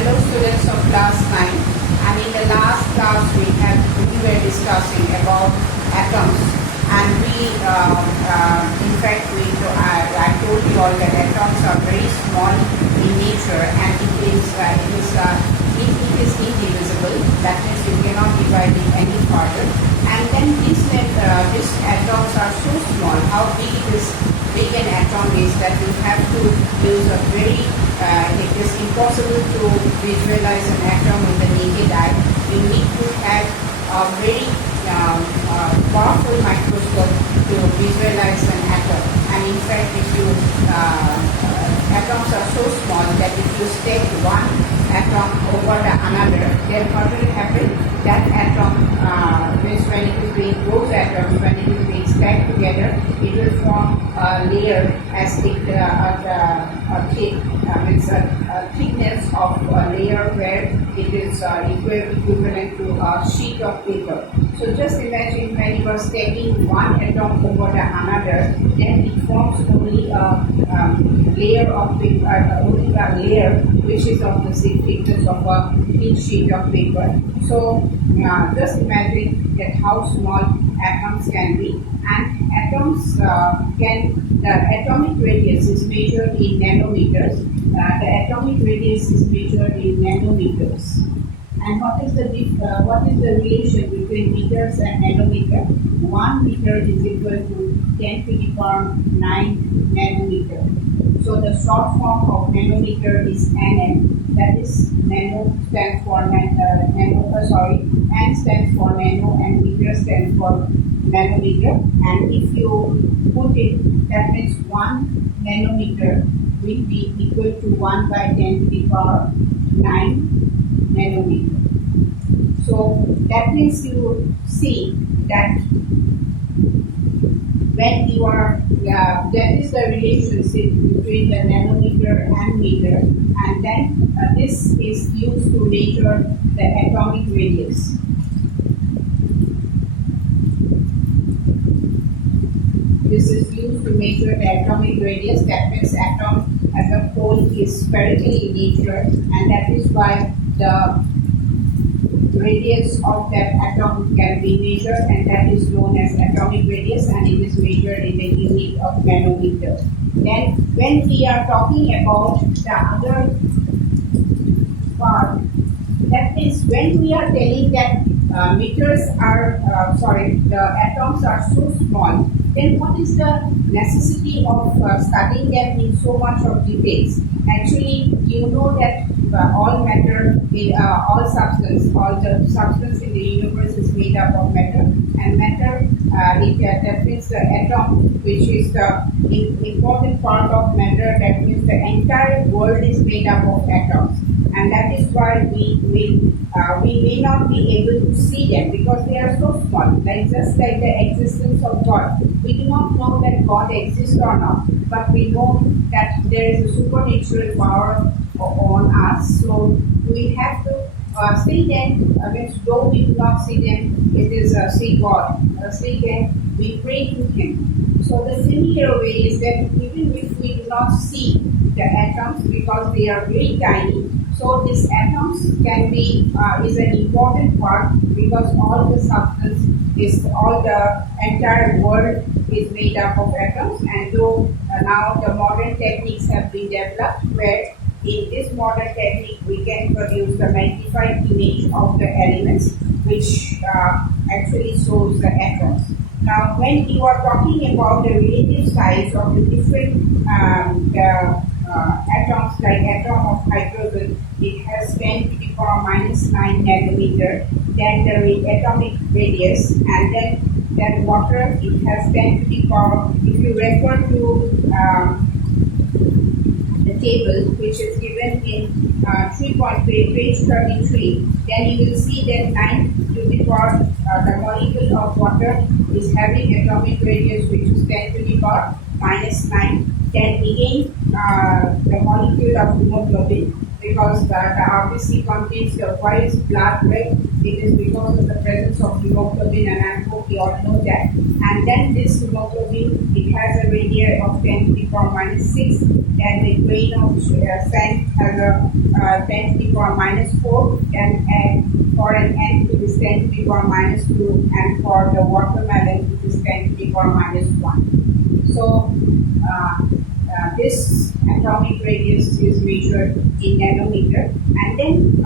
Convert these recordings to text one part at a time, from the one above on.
Hello students of class 9, and in the last class we were discussing about atoms, and I told you all that atoms are very small in nature, and it is indivisible. That means you cannot divide it any further. And then these atoms are so small. How big an atom is that you have to use a very it is impossible to visualize an atom with the naked eye. You need to have a very powerful microscope to visualize an atom. And in fact, atoms are so small that if you take one atom over another, then what will happen? That atom, when it is being those atoms, when it is being stacked together, it will form a layer as thick, a thickness of a layer where it is equivalent to a sheet of paper. So just imagine when you are stacking one atom over another, then it forms only a layer of paper, only a layer which is of the same thickness of a thin sheet of paper. So just imagine that how small atoms can be, and atoms the atomic radius is measured in nanometers. The atomic radius is measured in nanometers. And what is the relation between meters and nanometer? 1 meter is equal to 10 to the power 9 nanometer. So the short form of nanometer is nm. That is, nano stands for N stands for nano, and meter stands for nanometer. And if you put it, that means 1 nanometer will be equal to 1 by 10 to the power 9 nanometer. So that means you see that when you are, that is the relationship between the nanometer and meter, and then this is used to measure the atomic radius. This is used to measure the atomic radius. That means atom as a whole is spherical in nature, and that is why the radius of that atom can be measured, and that is known as atomic radius, and it is measured in the unit of nanometer. Then when we are talking about the other part, that means when we are telling that the atoms are so small, then what is the necessity of studying them in so much of details? Actually, you know that all matter, all the substance in the universe is made up of matter, and matter, that means the atom, which is the important part of matter. That means the entire world is made up of atoms, and that is why we may not be able to see them because they are so small. Just like the existence of God, we do not know that God exists or not, but we know that there is a supernatural power on us. So we have to see them. Though we do not see them, it is see God. See them, we pray to Him. So the similar way is that even if we do not see the atoms because they are very tiny, so these atoms can be is an important part because all the substance all the entire world is made up of atoms. And though now the modern techniques have been developed, where in this modern technique we can produce the magnified image of the elements, which actually shows the atoms. Now, when you are talking about the relative size of the different atoms, like atom of hydrogen, it has 10 to the power minus 9 nanometer. Then the atomic radius, and then water, it has 10 to the power. If you refer to the table, which is given in 3.3 page 33, then you will see that 9 to the power, the molecule of water is having atomic radius which is 10 to the power minus 9. Then again, the molecule of hemoglobin, because the RBC contains the white blood red. It is because of the presence of hemoglobin, and I hope we all know that. And then this hemoglobin, it has a radii of 10 to the power minus 6, and the grain of sand has a 10 to the power minus 4, and for an ant it is 10 to the power minus 2, and for the watermelon it is 10 to the power minus 1. So this atomic radius is measured in nanometer, and then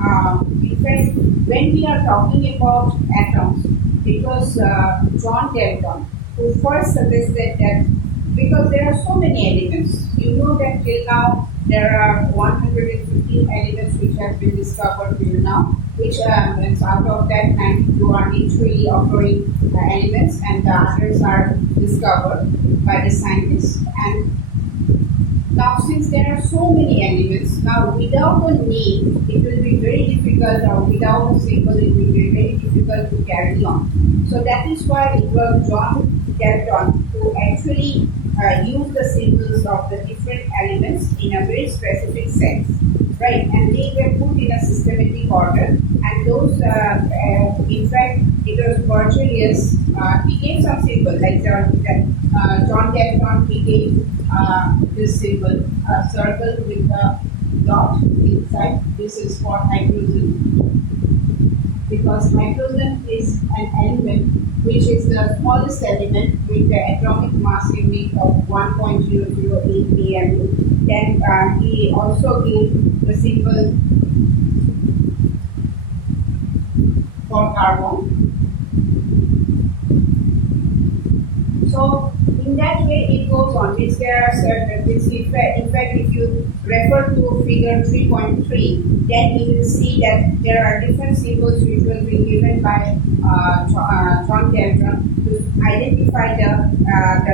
in fact when we are talking about atoms, because John Dalton, who first suggested that, because there are so many elements, you know that till now there are 115 elements which have been discovered till now, which means out of that 92 are literally occurring elements, and the others are discovered by the scientists. And now, since there are so many elements, now without a name, it will be very difficult, or without a symbol, it will be very difficult to carry on. So that is why it was John Dalton who actually used the symbols of the different elements in a very specific sense, right? And they were put in a systematic order, and those, in fact, it was Berzelius. He gave some symbols, like John Dalton, he gave this symbol, a circle with a dot inside. This is for hydrogen, because hydrogen is an element which is the smallest element with the atomic mass unit of 1.008 AMU. Then he also gave the symbol for carbon. So in that way it goes on. There are certain, in fact, if you refer to figure 3.3, then you will see that there are different symbols which will be given by John Dalton to identify the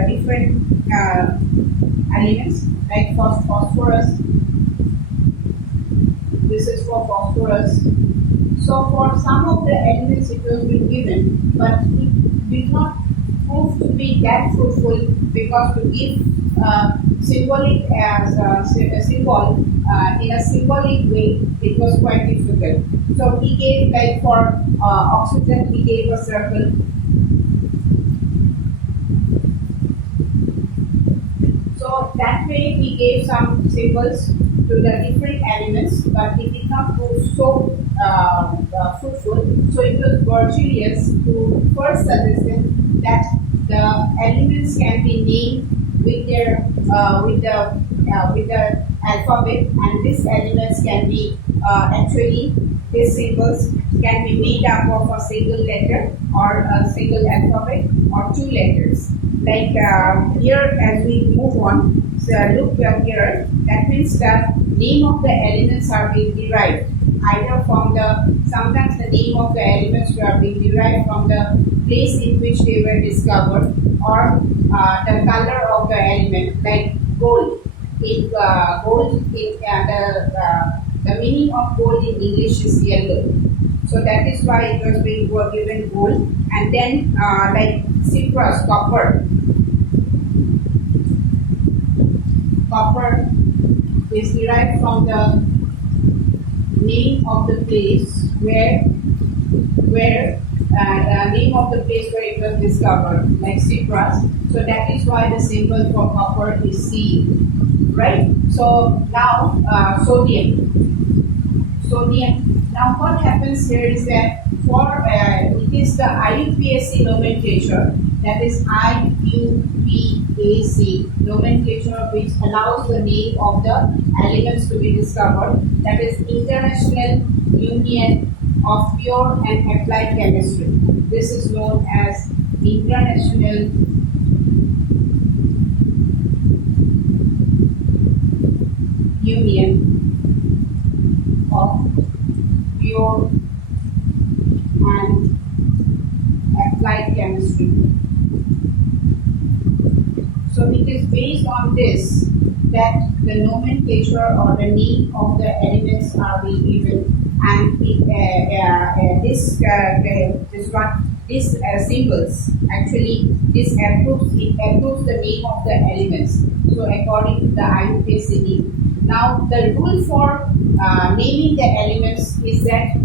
different elements, like phosphorus. This is for phosphorus. So for some of the elements it will be given, but it did not prove to be that fruitful, because to give symbolic as a symbol in a symbolic way, it was quite difficult. So he gave, like for oxygen, he gave a circle. So that way he gave some symbols to the different elements, but it did not prove so fruitful. So it was Berzelius who first suggested that the elements can be named with their with the alphabet, and these elements can be actually, these symbols can be made up of a single letter or a single alphabet or two letters. Like here, as we move on, so look here, that means the name of the elements are being derived either from sometimes the name of the elements are being derived from the place in which they were discovered, or the color of the element, like gold. The meaning of gold in English is yellow. So that is why it was being given gold. And then like cyprus, copper. Copper is derived from the name of the place where name of the place where it was discovered, like Cyprus. So that is why the symbol for copper is C, right? So now sodium. Now what happens here is that for it is the IUPAC nomenclature, that is IUPAC nomenclature, which allows the name of the elements to be discovered. That is International Union of Pure and Applied Chemistry. This is known as International Union of Pure and Applied Chemistry. So it is based on this that the nomenclature or the name of the elements are being given, and these symbols actually approves the name of the elements. So according to the IUPAC. Now the rule for naming the elements is that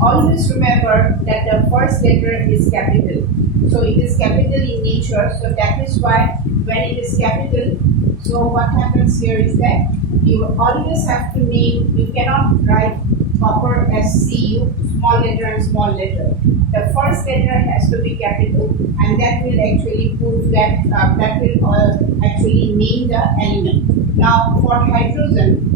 always remember that the first letter is capital. So it is capital in nature. So that is why when it is capital, so what happens here is that you always have to name. You cannot write copper as CU, small letter and small letter. The first letter has to be capital, and that will actually prove that that will actually name the element. Now for hydrogen,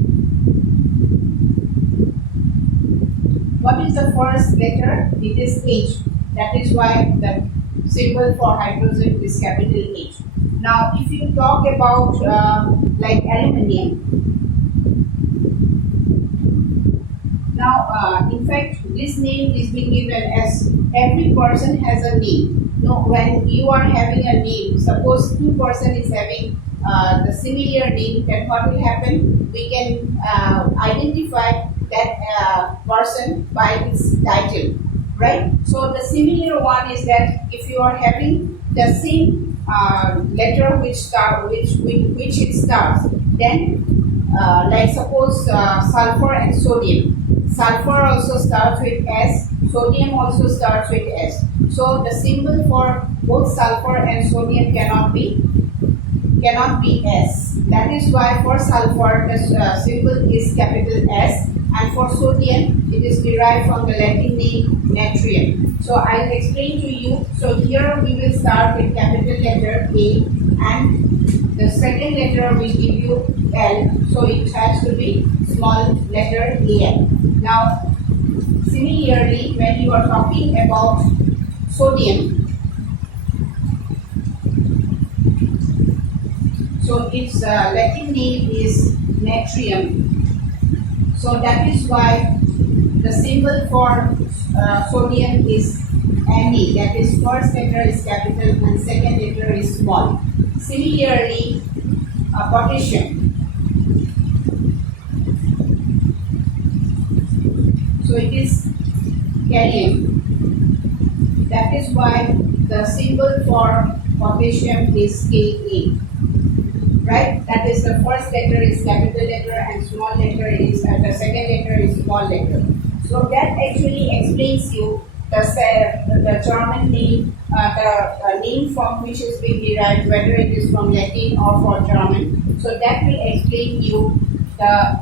what is the first letter? It is H. That is why the symbol for hydrogen is capital H. Now, if you talk about like aluminium, now in fact this name is being given as every person has a name. No, when you are having a name, suppose two person is having the similar name, then what will happen? We can identify that person by its title, right? So the similar one is that if you are having the same letter which it starts, then like suppose sulfur and sodium. Sulfur also starts with S, sodium also starts with S. So the symbol for both sulfur and sodium cannot be S. That is why for sulfur the symbol is capital S, and for sodium it is derived from the Latin name natrium. So I'll explain to you. So here we will start with capital letter A, and the second letter will give you L. So it has to be small letter AL. Now similarly, when you are talking about sodium, so its Latin name is natrium. So that is why the symbol for sodium is Na. That is first letter is capital and second letter is small. Similarly, potassium. So it is gallium. That is why the symbol for potassium is Ka. Right? That is the first letter is capital letter and small letter is the second letter is small letter. So that actually explains you the German name, the name from which is being derived, whether it is from Latin or for German. So that will explain you the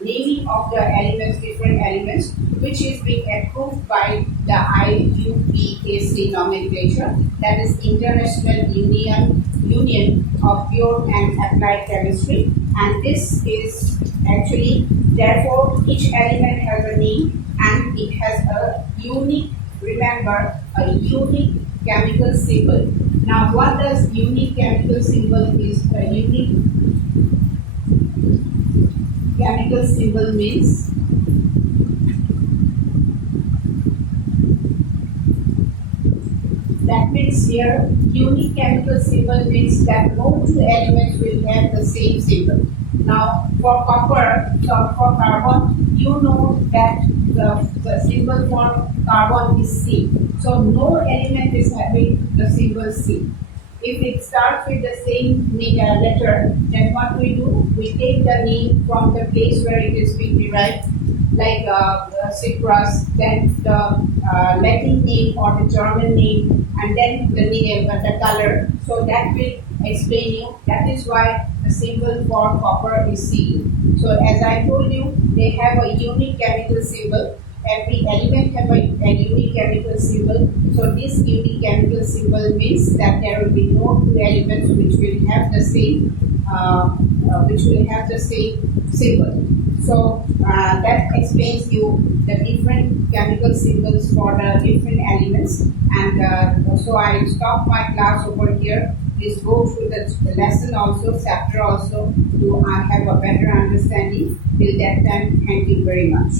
naming of the elements, different elements, which is being approved by the IUPAC nomenclature, that is International Union of Pure and Applied Chemistry, and this is actually, therefore each element has a name and it has a unique, remember, a unique chemical symbol. Now what does unique chemical symbol is? A unique chemical symbol means that means here unique chemical symbol means that no two elements will have the same symbol. Now for copper, so for carbon, you know that the symbol for carbon is C. So no element is having the symbol C. If it starts with the same letter, then what we do? We take the name from the place where it is being derived, like citrus, then the Latin name or the German name, and then the name, the color. So that will explain you. That is why the symbol for copper is Cu. So as I told you, they have a unique chemical symbol. Every element have a unique chemical symbol. So this unique chemical symbol means that there will be no two elements which will have the same symbol. So that explains you the different chemical symbols for the different elements. And so I stop my class over here. Please go through the lesson also, chapter also, to have a better understanding. Till that time, thank you very much.